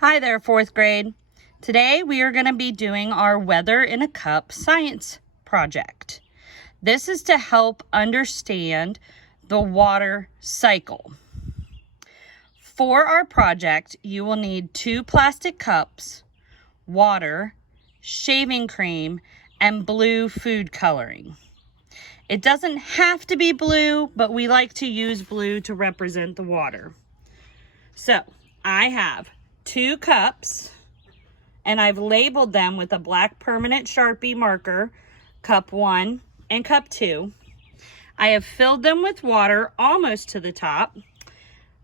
Hi there, fourth grade. Today we are going to be doing our Weather in a Cup science project. This is to help understand the water cycle. For our project, you will need 2 plastic cups, water, shaving cream, and blue food coloring. It doesn't have to be blue, but we like to use blue to represent the water. So, I have 2 cups, and I've labeled them with a black permanent Sharpie marker, cup 1 and cup 2. I have filled them with water almost to the top.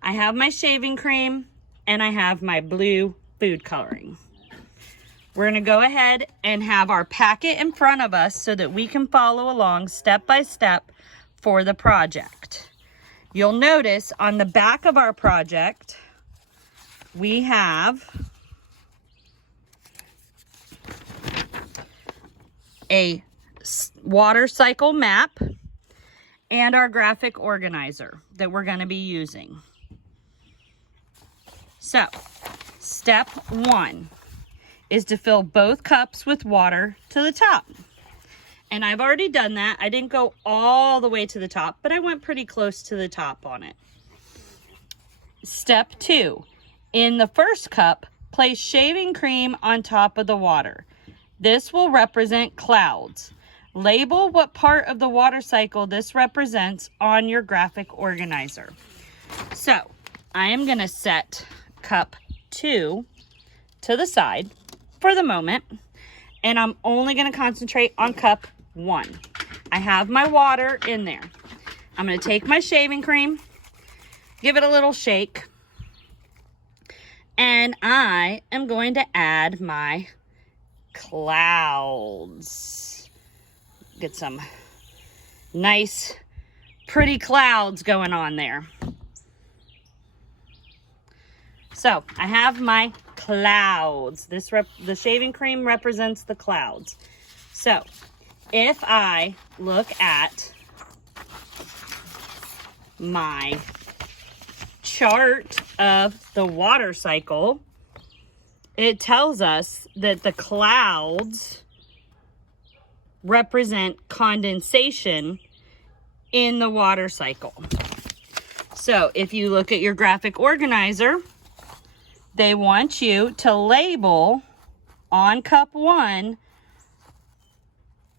I have my shaving cream, and I have my blue food coloring. We're going to go ahead and have our packet in front of us so that we can follow along step by step for the project. You'll notice on the back of our project, we have a water cycle map and our graphic organizer that we're going to be using. So, step 1 is to fill both cups with water to the top. And I've already done that. I didn't go all the way to the top, but I went pretty close to the top on it. Step 2. In the first cup, place shaving cream on top of the water. This will represent clouds. Label what part of the water cycle this represents on your graphic organizer. So, I am going to set cup 2 to the side for the moment, and I'm only going to concentrate on cup 1. I have my water in there. I'm going to take my shaving cream, give it a little shake, and I am going to add my clouds. Get some nice, pretty clouds going on there. So, I have my clouds. The shaving cream represents the clouds. So, if I look at my chart of the water cycle, it tells us that the clouds represent condensation in the water cycle. So if you look at your graphic organizer, they want you to label on cup 1,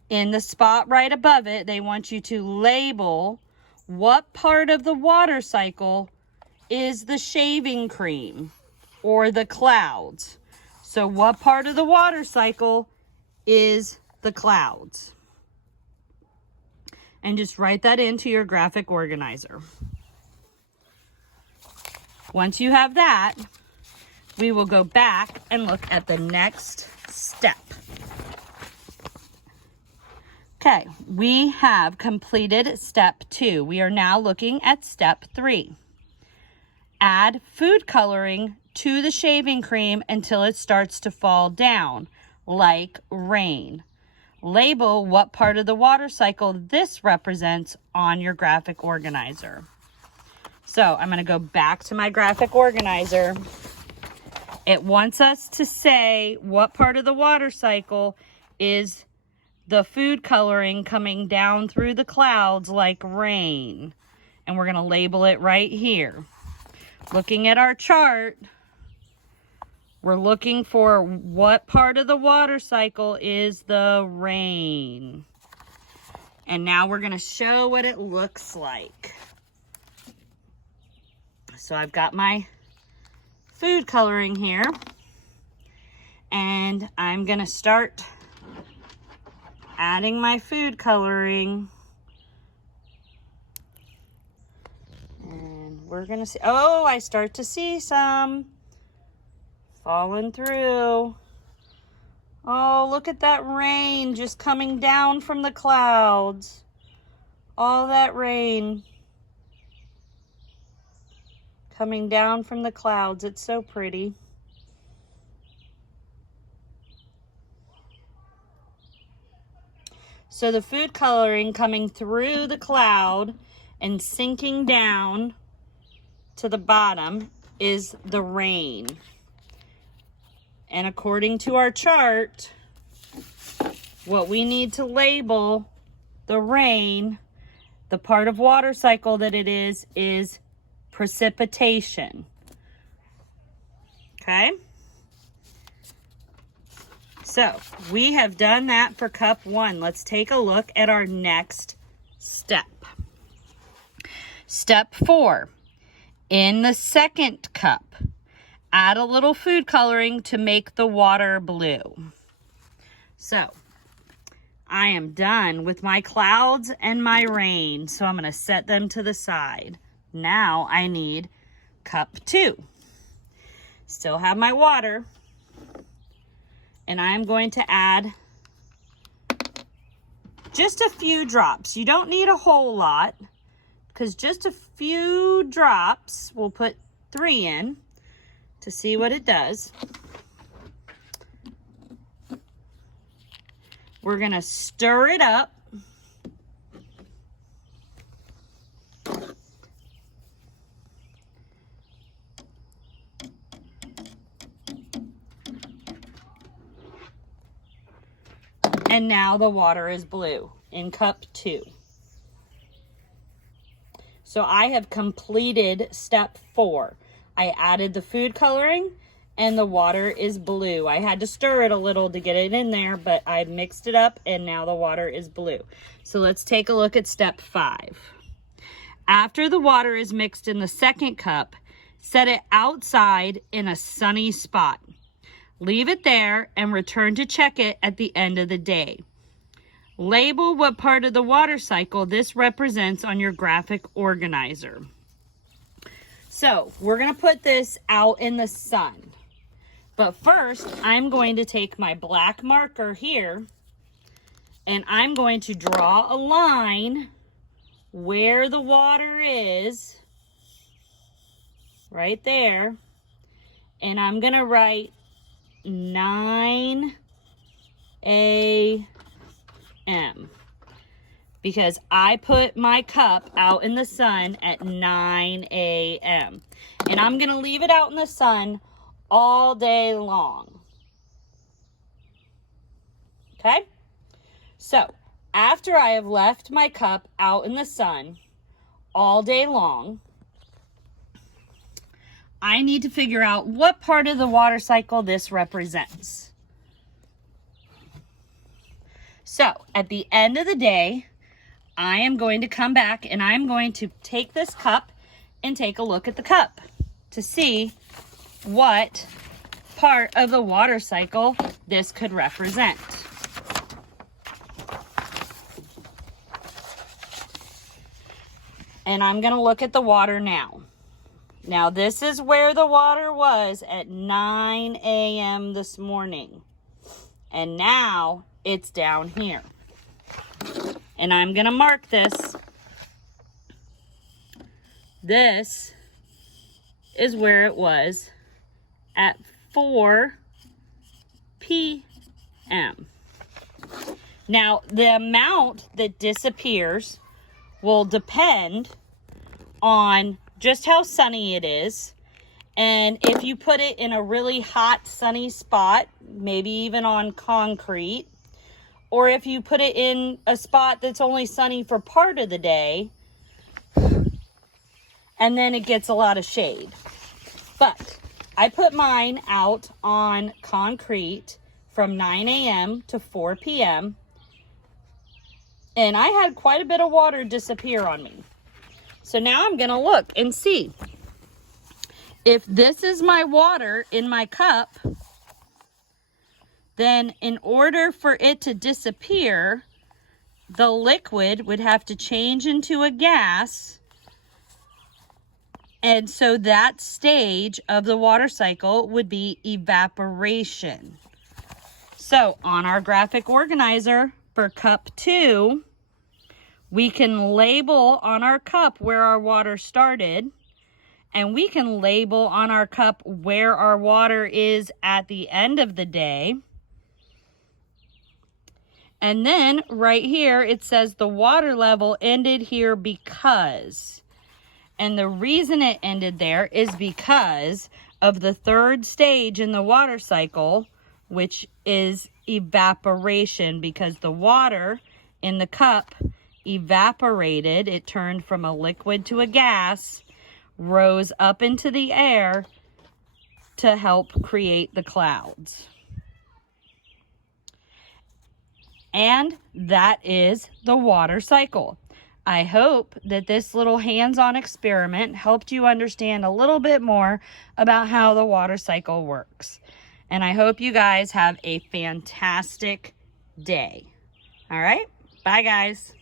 in the spot right above it, they want you to label what part of the water cycle is the shaving cream or the clouds. So what part of the water cycle is the clouds? And just write that into your graphic organizer. Once you have that, we will go back and look at the next step. Okay, we have completed step 2. We are now looking at step 3. Add food coloring to the shaving cream until it starts to fall down, like rain. Label what part of the water cycle this represents on your graphic organizer. So I'm going to go back to my graphic organizer. It wants us to say what part of the water cycle is the food coloring coming down through the clouds like rain. And we're going to label it right here. Looking at our chart, we're looking for what part of the water cycle is the rain. And now we're going to show what it looks like. So I've got my food coloring here, and I'm going to start adding my food coloring. And we're going to see, oh, I start to see some falling through. Oh, look at that rain just coming down from the clouds. All that rain coming down from the clouds. It's so pretty. So the food coloring coming through the cloud and sinking down to the bottom is the rain. And according to our chart, what we need to label the rain, the part of water cycle that it is precipitation. Okay? So we have done that for cup 1. Let's take a look at our next step. Step 4, in the second cup, add a little food coloring to make the water blue. So I am done with my clouds and my rain, so I'm going to set them to the side. Now I need cup 2. Still have my water, and I'm going to add just a few drops. You don't need a whole lot, because just a few drops, we'll put 3 in to see what it does. We're gonna stir it up. And now the water is blue in cup 2. So I have completed step 4. I added the food coloring and the water is blue. I had to stir it a little to get it in there, but I mixed it up and now the water is blue. So let's take a look at step 5. After the water is mixed in the second cup, set it outside in a sunny spot. Leave it there and return to check it at the end of the day. Label what part of the water cycle this represents on your graphic organizer. So we're going to put this out in the sun. But first, I'm going to take my black marker here and I'm going to draw a line where the water is, right there. And I'm going to write 9 a.m. because I put my cup out in the sun at 9 a.m. And I'm going to leave it out in the sun all day long. Okay? So, after I have left my cup out in the sun all day long, I need to figure out what part of the water cycle this represents. So, at the end of the day, I am going to come back and I'm going to take this cup and take a look at the cup to see what part of the water cycle this could represent. And I'm going to look at the water now. Now, this is where the water was at 9 a.m. this morning. And now it's down here. And I'm going to mark this. This is where it was at 4 p.m. Now, the amount that disappears will depend on just how sunny it is. And if you put it in a really hot, sunny spot, maybe even on concrete, or if you put it in a spot that's only sunny for part of the day, and then it gets a lot of shade. But I put mine out on concrete from 9 a.m. to 4 p.m. And I had quite a bit of water disappear on me. So now I'm going to look and see. If this is my water in my cup, then in order for it to disappear, the liquid would have to change into a gas. And so that stage of the water cycle would be evaporation. So on our graphic organizer for cup 2, we can label on our cup where our water started, and we can label on our cup where our water is at the end of the day. And then right here, it says the water level ended here because. And the reason it ended there is because of the third stage in the water cycle, which is evaporation, because the water in the cup evaporated. It turned from a liquid to a gas, rose up into the air to help create the clouds. And that is the water cycle. I hope that this little hands-on experiment helped you understand a little bit more about how the water cycle works. And I hope you guys have a fantastic day. All right, bye guys.